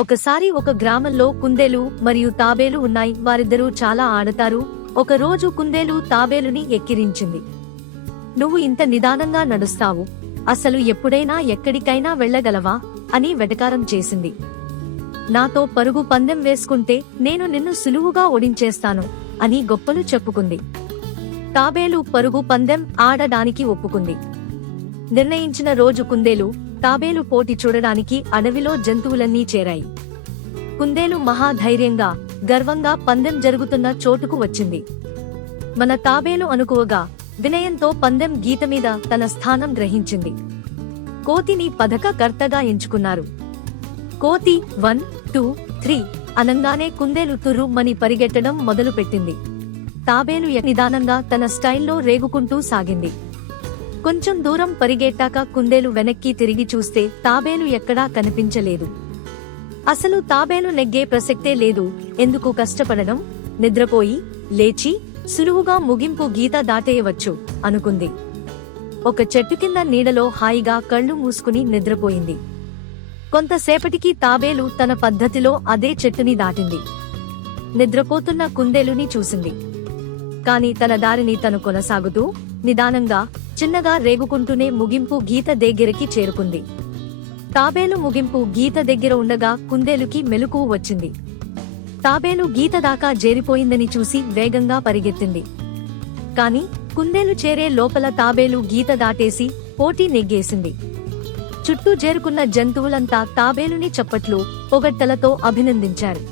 ఒకసారి ఒక గ్రామంలో కుందేలు మరియు తాబేలు ఉన్నాయి. వారిద్దరూ చాలా ఆడతారు. ఒక రోజు కుందేలు తాబేలుని ఎక్కిరించింది. నువ్వు ఇంత నిదానంగా నడుస్తావు, అసలు ఎప్పుడైనా ఎక్కడికైనా వెళ్ళగలవా అని వెటకారం చేసింది. నాతో పరుగు పందెం వేసుకుంటే నేను నిన్ను సులువుగా ఓడించేస్తాను అని గొప్పలు చెప్పుకుంది. తాబేలు పరుగు పందెం ఆడడానికి ఒప్పుకుంది. నిర్ణయించిన రోజు కుందేలు తాబేలు పోటీ చూడడానికి అడవిలో జంతువులన్నీ చేరాయి. కుందేలు మహాధైర్యంగా గర్వంగా పందెం జరుగుతున్న చోటుకు వచ్చింది. మన తాబేలు అనుకువగా వినయంతో పందెం గీత మీద తన స్థానం గ్రహించింది. కోతిని పథకకర్తగా ఎంచుకున్నారు. కోతి 1, 2, 3 అనంగానే కుందేలు తుర్రుమని పరిగెట్టడం మొదలుపెట్టింది. తాబేలు నిదానంగా తన స్టైల్లో రేగుకుంటూ సాగింది. కొంచెం దూరం పరిగెట్టాక కుందేలు వెనక్కి తిరిగి చూస్తే తాబేలు ఎక్కడా కనిపించలేదు. అసలు తాబేలు నెగ్గే ప్రసక్తే లేదు, ఎందుకు కష్టపడడం, నిద్రపోయి లేచి సులువుగా ముగింపు గీత దాటేయవచ్చు అనుకుంది. ఒక చెట్టు కింద నీడలో హాయిగా కళ్ళు మూసుకుని నిద్రపోయింది. కొంతసేపటికి తాబేలు తన పద్ధతిలో అదే చెట్టుని దాటింది. నిద్రపోతున్న కుందేలుని చూసింది. కాని తన దారిని తను కొనసాగుతూ నిదానంగా చిన్నగా రేగుకుంటూనే ముగింపు గీత దగ్గరికి చేరుకుంది. తాబేలు ముగింపు గీత దగ్గర ఉండగా కుందేలుకి మెలకువ వచ్చింది. తాబేలు గీత దాకా చేరిపోయిందని చూసి వేగంగా పరిగెత్తింది. కాని కుందేలు చేరే లోపల తాబేలు గీత దాటేసి పోటీ నెగ్గేసింది. చుట్టూ చేరుకున్న జంతువులంతా తాబేలుని చప్పట్లు, పొగడ్తలతో అభినందించారు.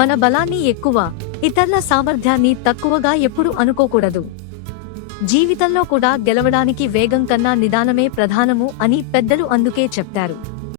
మన బలాన్ని ఎక్కువ, ఇతరుల సామర్థ్యాన్ని తక్కువగా ఎప్పుడు అనుకోకూడదు. జీవితంలో కూడా గెలవడానికి వేగం కన్నా నిదానమే ప్రధానము అని పెద్దలు అందుకే చెప్తారు.